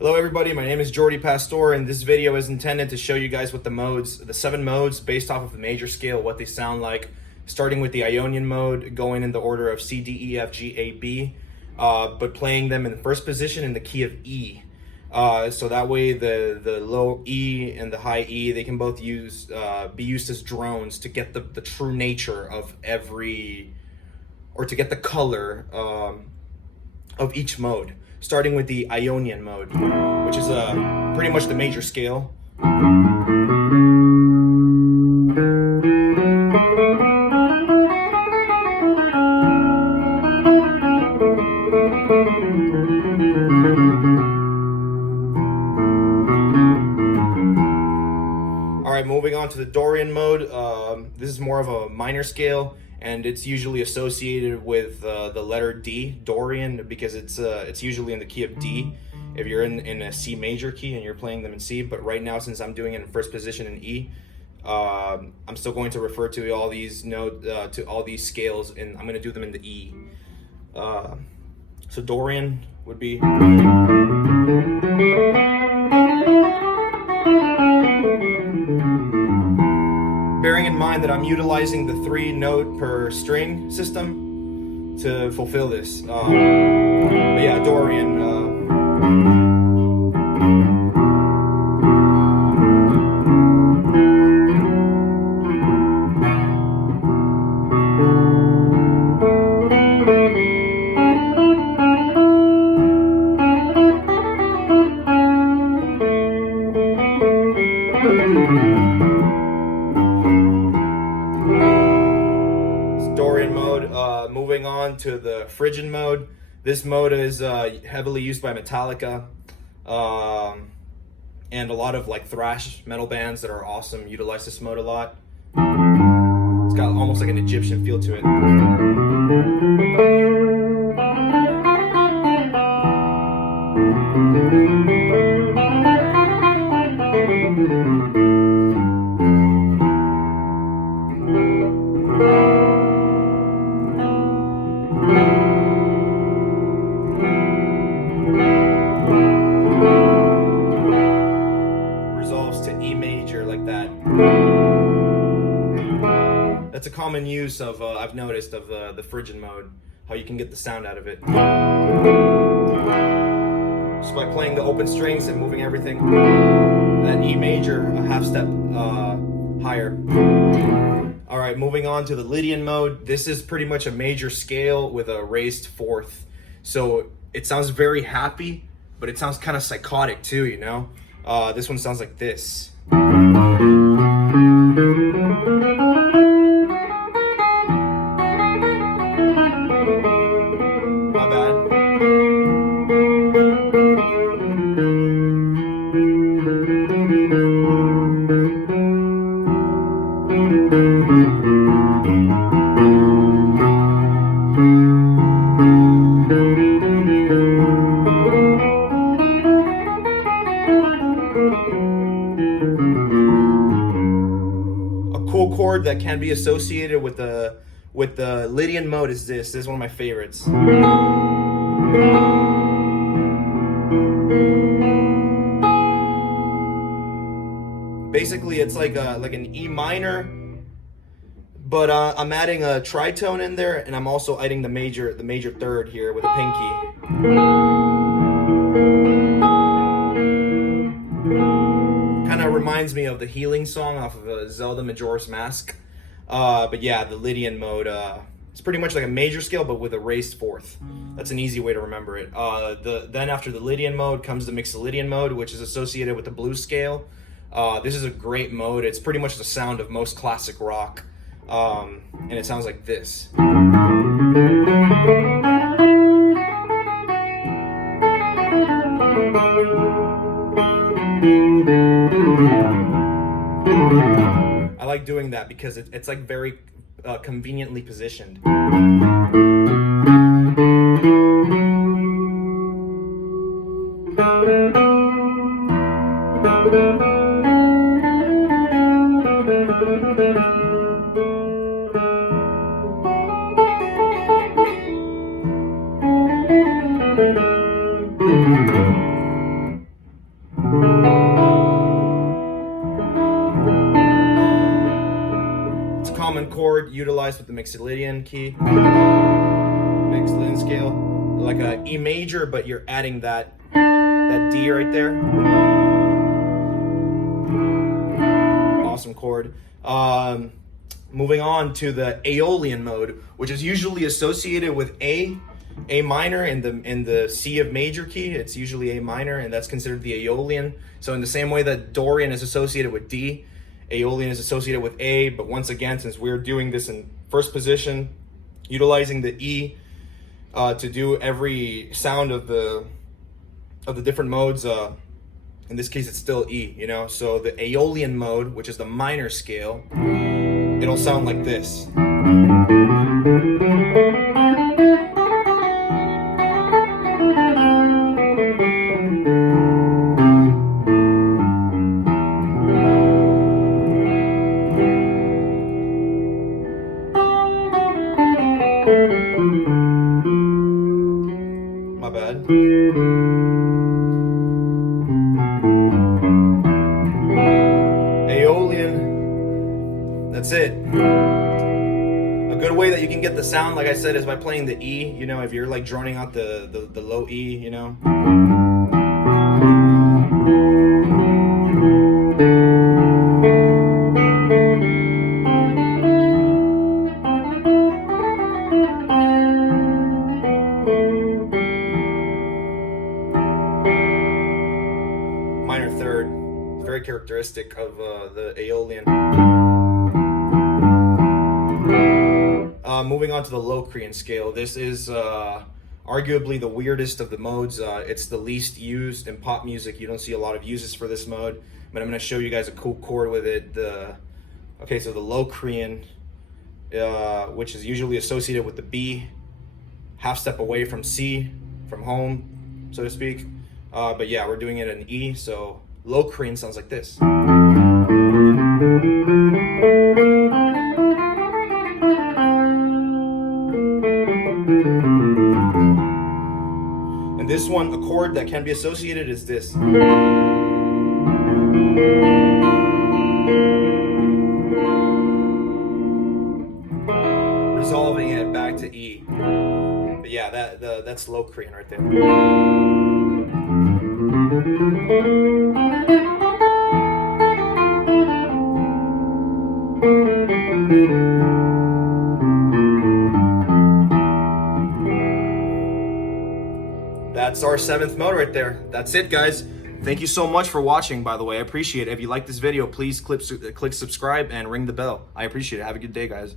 Hello everybody, my name is Jordy Pastor, and this video is intended to show you guys what the 7 modes based off of the major scale, what they sound like, starting with the Aeolian Mode, going in the order of C, D, E, F, G, A, B, but playing them in the first position in the key of E. So that way the low E and the high E, they can both be used as drones to get the true nature of to get the color of each mode. Starting with the Aeolian Mode, which is pretty much the major scale. Alright, moving on to the Dorian Mode. This is more of a minor scale, and it's usually associated with the letter D, Dorian, because it's usually in the key of D if you're in a C major key and you're playing them in C. But right now, since I'm doing it in first position in E, I'm still going to refer to all these scales, and I'm going to do them in the E. So Dorian would be. Bearing in mind that I'm utilizing the 3-note per string system to fulfill this. But yeah, Dorian. Dorian Mode. Moving on to the Frigid Mode. This mode is heavily used by Metallica and a lot of like thrash metal bands that are awesome utilize this mode a lot. It's got almost like an Egyptian feel to it. Resolves to E major like that. That's a common use of, I've noticed, of the Frigid Mode, how you can get the sound out of it. Just by playing the open strings and moving everything. That E major, a half step higher. Alright, moving on to the Lydian Mode. This is pretty much a major scale with a raised fourth. So it sounds very happy, but it sounds kind of psychotic too, you know? This one sounds like this. My bad. Cool chord that can be associated with the Lydian Mode is this. This is one of my favorites. Basically, it's like an E minor, but I'm adding a tritone in there, and I'm also adding the major third here with a pinky. Kind of reminds me of the Healing song off of Zelda Majora's Mask. But yeah, the Lydian Mode, it's pretty much like a major scale, but with a raised fourth. That's an easy way to remember it. Then after the Lydian Mode comes the Mixolydian Mode, which is associated with the blues scale. This is a great mode. It's pretty much the sound of most classic rock. And it sounds like this. I like doing that because it's like very conveniently positioned. utilized with the Mixolydian key, Mixolydian scale, like a E major, but you're adding that D right there. Awesome chord. Moving on to the Aeolian mode, which is usually associated with A minor in the C of major key. It's usually A minor, and that's considered the Aeolian. So in the same way that Dorian is associated with D, Aeolian is associated with A. But once again, since we're doing this in first position, utilizing the E to do every sound of the different modes. In this case, it's still E, you know? So the Aeolian mode, which is the minor scale, it'll sound like this. My bad. Aeolian, that's it. A good way that you can get the sound, like I said, is by playing the E, you know, if you're like droning out the low E, you know. Minor third, very characteristic of the Aeolian. Moving on to the Locrian scale. This is arguably the weirdest of the modes. It's the least used in pop music. You don't see a lot of uses for this mode, but I'm going to show you guys a cool chord with it. Okay, so the Locrian, which is usually associated with the B, half step away from C, from home, so to speak. But yeah, we're doing it in E, so Locrian sounds like this. And this one, a chord that can be associated is this. Resolving it back to E. But yeah, that's Locrian right there. That's our 7th mode right there. That's it, guys. Thank you so much for watching, by the way. I appreciate it. If you like this video, please click subscribe and ring the bell. I appreciate it. Have a good day, guys.